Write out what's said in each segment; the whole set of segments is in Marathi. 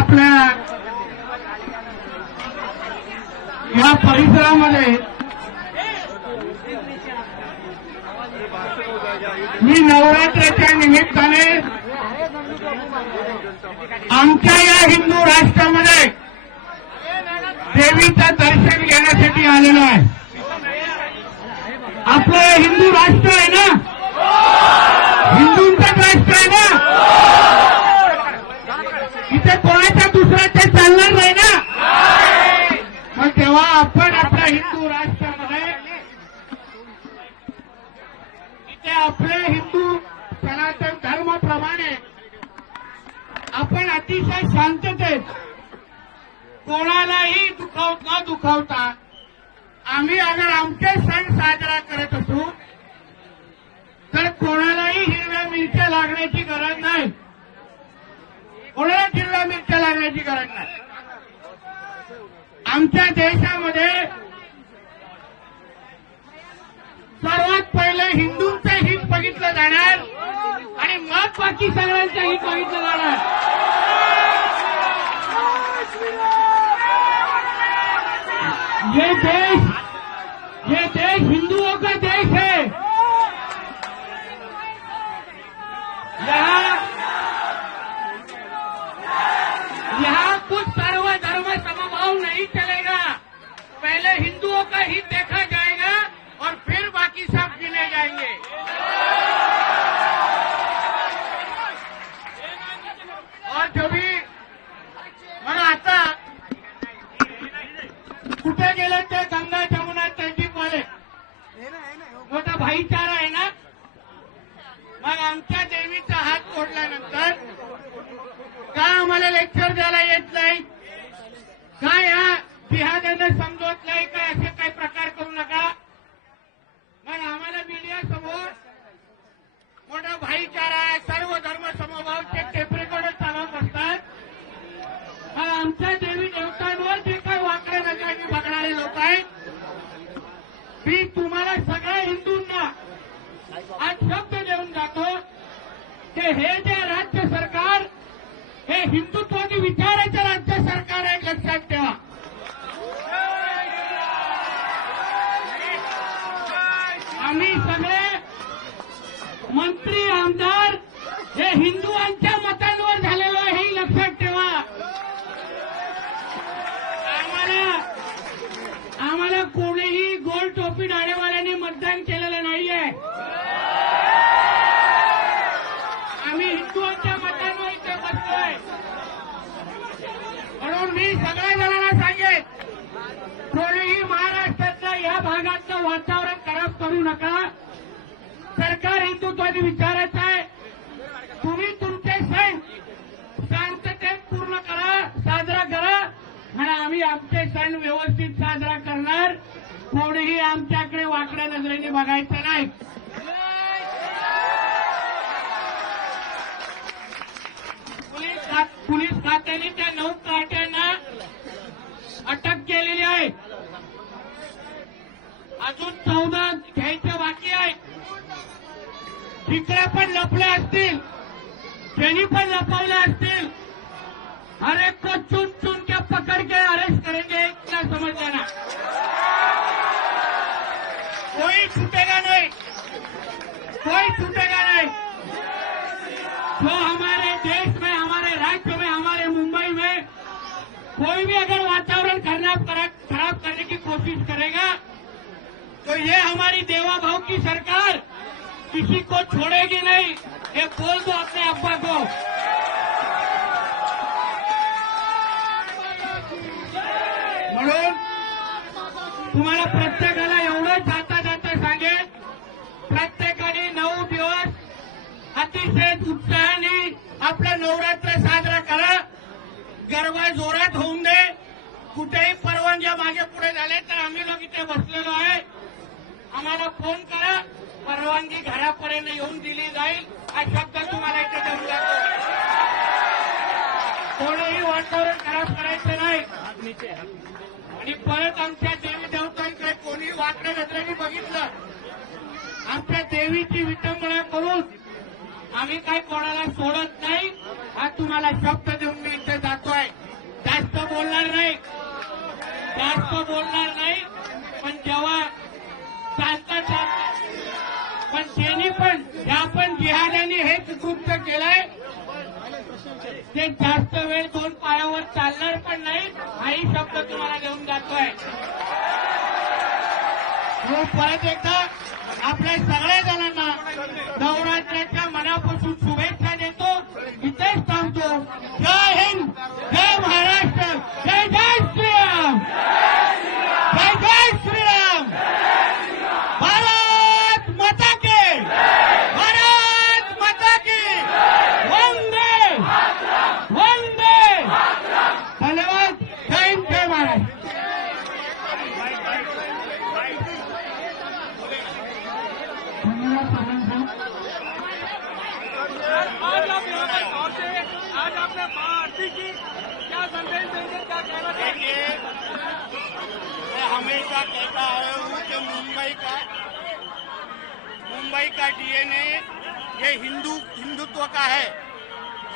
आपल्या या परिसरामध्ये मी नवरात्राच्या निमित्ताने आमच्या या हिंदू राष्ट्रामध्ये देवीचं दर्शन घेण्यासाठी आलेलो आहे. आपलं हिंदू राष्ट्र आहे ना, हिंदूंचं राष्ट्र आहे ना, इथे कोणाच्या दुसऱ्याचं चालणार नाही ना. मग तेव्हा आपण आपल्या हिंदू राष्ट्रामध्ये इथे आपले हिंदू सनातन धर्माप्रमाणे आपण अतिशय शांततेत कोणालाही न दुखावता आम्ही अगर आमचे सण साजरा करत असू तर कोणालाही हिरव्या मिरच्या लागण्याची गरज नाही. कोणाला हिरव्या मिरच्या लागण्याची गरज नाही. आमच्या देशामध्ये सर्वात पहिले हिंदूंचं हित बघितलं जाणार आणि मग बाकी सगळ्यांचं हित बघितलं जाणार. ये देश हिंदुओं का देश है. यहाँ कुछ सर्वधर्म समभाव नहीं चलेगा. पहले हिंदुओं का हित देखा जाएगा और फिर बाकी सब गिने जाएंगे. और जो भी मला आता कुठे गेले ते गंगा जमुना तहजीबवाले मोठा भाईचारा आहे ना. मग आमच्या देवीचा हात तोडल्यानंतर का आम्हाला लेक्चर द्यायला येत नाही, काय या जिहाद्यानं समजवत नाही, काय असे काही प्रकार करू नका. मग आम्हाला मीडिया समोर मोठा भाईचारा सर्व धर्म समभावचे टेप रेकॉर्डर चालवत असतात. मग आमच्या देवी देवतांवर जे काही वाकडे नजरेने बघणारे लोक आहेत, मी तुम्हाला सगळ्या हिंदूंना आज शब्द देऊन जातो की हे जे राज्य सरकार हे हिंदुत्वादी विचाराचं राज्य सरकार आहे, लक्षात ठेवा. आम्ही सगळे मंत्री आमदार हे हिंदुआंच्या मतांवर झालेलो आहे, हे लक्षात ठेवा. आम्हाला कोणीही गोल टोपी डाळेवाल्यांनी मतदान केलेलं नाहीये. आम्ही हिंदुआंच्या मतांवर इथे बसलोय. म्हणून मी सगळ्या जणांना सांगेन, कोणीही महाराष्ट्रातल्या या भागातलं वातावरण खराब करू नका. सरकार हिंदुत्वादी विचाराचं आहे. तुम्ही तुमचे सण शांततेत पूर्ण करा, साजरा करा आणि आम्ही आमचे सण व्यवस्थित साजरा करणार. कोणीही आमच्याकडे वाकड्या नजरेने बघायचं नाही. पोलीस खात्याने त्या 9 कार्ट्यांना अटक केलेली आहे. अजून 14 घ्यायचं बाकी आहे. तिकडे पण लपले असतील, त्यांनी पण लपवले असतील. हर एक को चुन चुन के पकड़ के अरेस्ट करेंगे, इतना समझ लेना. कोई छूटेगा नहीं, कोई छूटेगा नहीं. जो हमारे देश में, हमारे राज्य में, हमारे मुंबई में कोई भी अगर वातावरण खराब करने की कोशिश करेगा तो ये हमारी देवा भाव की सरकार किसी को छोड़ेगी नहीं. ये बोल दो अपने अब्बा को. म्हणून तुम्हाला प्रत्येकाला एवढं जाता जाता सांगेन, प्रत्येकाने 9 दिवस अतिशय उत्साहाने आपला नवरात्र साजरा करा. गरबा जोरात होऊन दे. कुठेही परवानग्या मागे पुढे झाले तर आम्ही लोक इथे बसलेलो आहे. आम्हाला फोन करा, परवानगी घरापर्यंत येऊन दिली जाईल. हा शब्द तुम्हाला इथे देऊन जातो. कोणीही वातावरण खराब करायचं नाही. आणि परत आमच्या देवी देवतांकडे कोणी वाकड्या नजरेने बघितलं, आमच्या देवीची विटंबना करून आम्ही काही कोणाला सोडत नाही. हा तुम्हाला शब्द देऊन मी इथे जातोय. जास्त बोलणार नाही, पण जेव्हा चालता चालता पण त्यांनी पण ज्या पण जिहाद्यांनी हेच कृत्य केलंय ते जास्त वेळ दोन पायावर चालणार पण नाही, हाही शब्द तुम्हाला देऊन जातोय. हो, परत एकदा आपल्या सगळ्या जणांना नवरात्राच्या मनापासून शुभेच्छा देतो. इथेच थांबतो. जय हिंद, जय महाराष्ट्र, जय जय श्रीराम, जय जय श्रीराम. भारत माता की, भारत माता की वंदे वंदे. धन्यवाद. जय हिंद, जय महाराष्ट्र. आज आपने आरती की, क्या संदेश देंगे, क्या कहना चाहिए? मैं हमेशा कहता आया हूँ कि मुंबई का डीएनए ये हिंदुत्व का है.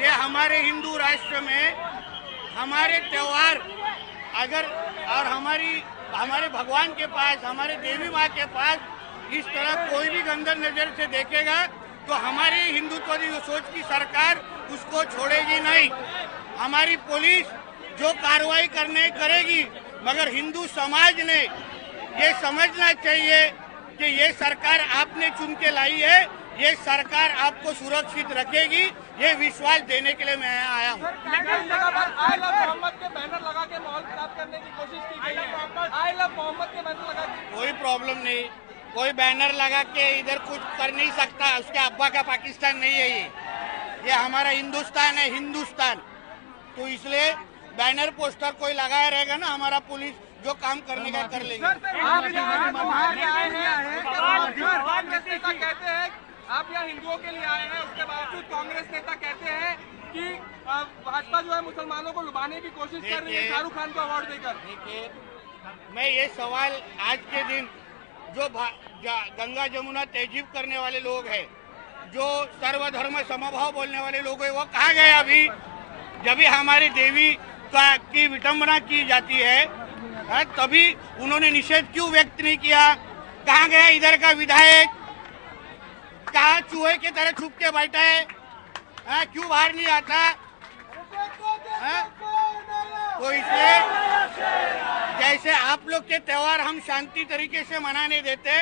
ये हमारे हिंदू राष्ट्र में हमारे त्योहार अगर और हमारे भगवान के पास, हमारे देवी माँ के पास इस तरह कोई भी गंदर नजर से देखेगा तो हमारी हिंदुत्व की सोच की सरकार उसको छोड़ेगी नहीं. हमारी पुलिस जो कार्रवाई करेगी, मगर हिंदू समाज ने ये समझना चाहिए कि ये सरकार आपने चुन के लाई है, ये सरकार आपको सुरक्षित रखेगी. ये विश्वास देने के लिए मैं यहाँ आया हूँ. I love Mohammed K banner लगा के माहौल खराब करने की कोशिश की गई है. I love Mohammed K banner लगा के कोई प्रॉब्लम नहीं. कोई बैनर लगा के इधर कुछ कर नहीं सकता. उसके अब्बा का पाकिस्तान नहीं है ये हमारा हिंदुस्तान है, हिंदुस्तान. तो इसलिए बैनर पोस्टर कोई लगाया रहेगा ना, हमारा पुलिस जो काम करने का कर लेंगे. आप यहाँ बाहर आए हैं, कांग्रेस नेता कहते हैं आप यहाँ हिंदुओं के लिए आए हैं, उसके बावजूद कांग्रेस नेता कहते हैं कि भाजपा जो है मुसलमानों को लुभाने की कोशिश कर रही है शाहरुख खान को अवार्ड देकर. देखिए, मैं ये सवाल आज के दिन जो गंगा जमुना तहजीब करने वाले लोग हैं, जो सर्वधर्म समभाव बोलने वाले लोग हैं, वो कहाँ गए अभी जब भी हमारी देवी की विटंबना की जाती है, तभी उन्होंने निषेध क्यों व्यक्त नहीं किया? कहाँ गया इधर का विधायक? कहाँ चूहे की तरह छुप के बैठा है? क्यों बाहर नहीं आता? तो इसलिए जैसे आप लोग के त्योहार हम शांति तरीके से मनाने देते,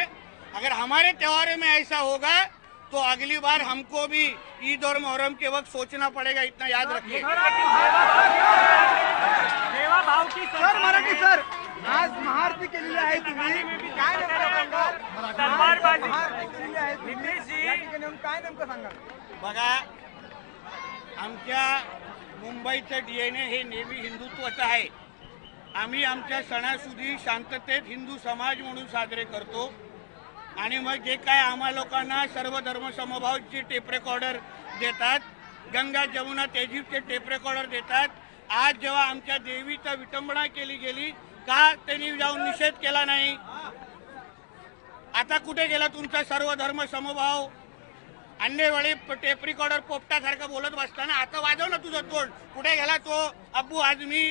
अगर हमारे त्योहारों में ऐसा होगा तो अगली बार हमको भी ईद और मुहर्रम के वक्त सोचना पड़ेगा. इतना याद रखिए. सेवा भाव की सर मराठी सर आज महाआरती केलेली आहे तुम्ही काय नेमकं सांगा. बघा, आमच्या मुंबईचं डीएनए हे नेहमी हिंदुत्वाचं आहे. आम्ही आमच्या सणासुदी शांततेत हिंदू समाज म्हणून साजरे करतो. आणि मग जे काय आम्हा लोकांना सर्व धर्म समभावचे टेप रेकॉर्डर देतात, गंगा जमुना तहजीबचे टेप रेकॉर्डर देतात, आज जेव्हा आमच्या देवीचा विटंबना केली गेली, का त्यांनी जाऊन निषेध केला नाही? आता कुठे गेला तुमचा सर्व धर्म समभाव? अन्यवेळी टेप रेकॉर्डर पोपटासारखं बोलत बसताना आता वाजव ना तुझं तोंड. कुठे गेला तो अब्बू आझमी?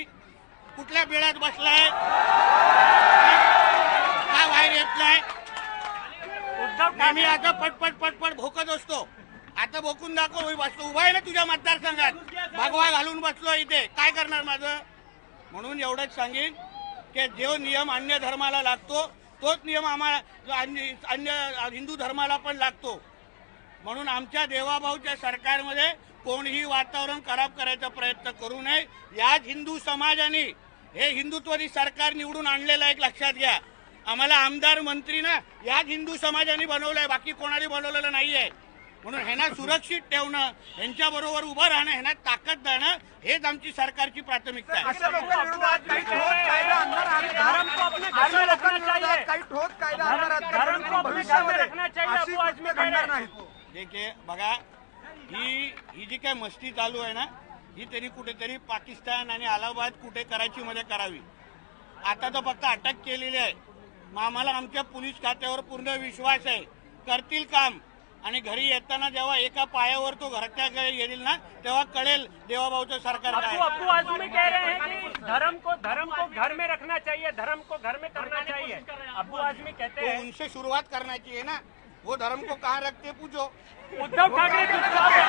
कुठल्या बेळ्यात बसलाय? का बाहेर येत नाही? मी आता पटपट पटपट भोकत असतो. आता भोकून दाखव. बसतो उभा आहे ना तुझ्या मतदारसंघात, भगवा घालून बसलो इथे. काय करणार माझं? म्हणून एवढंच सांगेन की जो नियम अन्य धर्माला लागतो तोच नियम आम्हाला अन्य हिंदू धर्माला पण लागतो. म्हणून आमच्या देवाभाऊच्या सरकारमध्ये कोणीही वातावरण खराब करायचा प्रयत्न करू नये. याच हिंदू समाजाने हे हिंदुत्वादी सरकार निवडून आणलेलं एक लक्षात घ्या. आम्हाला आमदार मंत्री ना याच हिंदू समाजाने बनवलंय, बाकी कोणाने बनवलेलं नाहीये. म्हणून ह्यांना सुरक्षित ठेवणं, ह्यांच्या बरोबर उभं राहणं, ह्यांना ताकद देणं हेच आमची सरकारची प्राथमिकता आहे. अशा लोकांविरोधात काही ठोस कायदा आणणार आहात? अशा लोकांविरोधात काही ठोस कायदा आणणार आहात? भविष्यामध्ये अशी कृत्य घडणार नाहीत. देखिए बघा, ही जी काय मस्ती चालू आहे ना, ही तरी कुठेतरी पाकिस्तान आणि अलाहाबाद कुठे कराचीमध्ये करावी. आता तर फक्त अटक केलेली आहे. आम्हाला आमच्या पोलीस खात्यावर पूर्ण विश्वास आहे, करतील काम. आणि घरी येताना जेव्हा एका पायावर तो घरच्या येईल ना तेव्हा कळेल देवाभाऊचं सरकार काय आहे. अब्बू आजमी कह रहे हैं कि धर्म को घर में रखना चाहिए, धर्म को घर में करना चाहिए। अब्बू आजमी कहते तो हैं उनसे शुरुआत करना चाहिए ना, वो धर्म को कहाँ रखते पूछो। उद्धव ठाकरे चुपचाप है।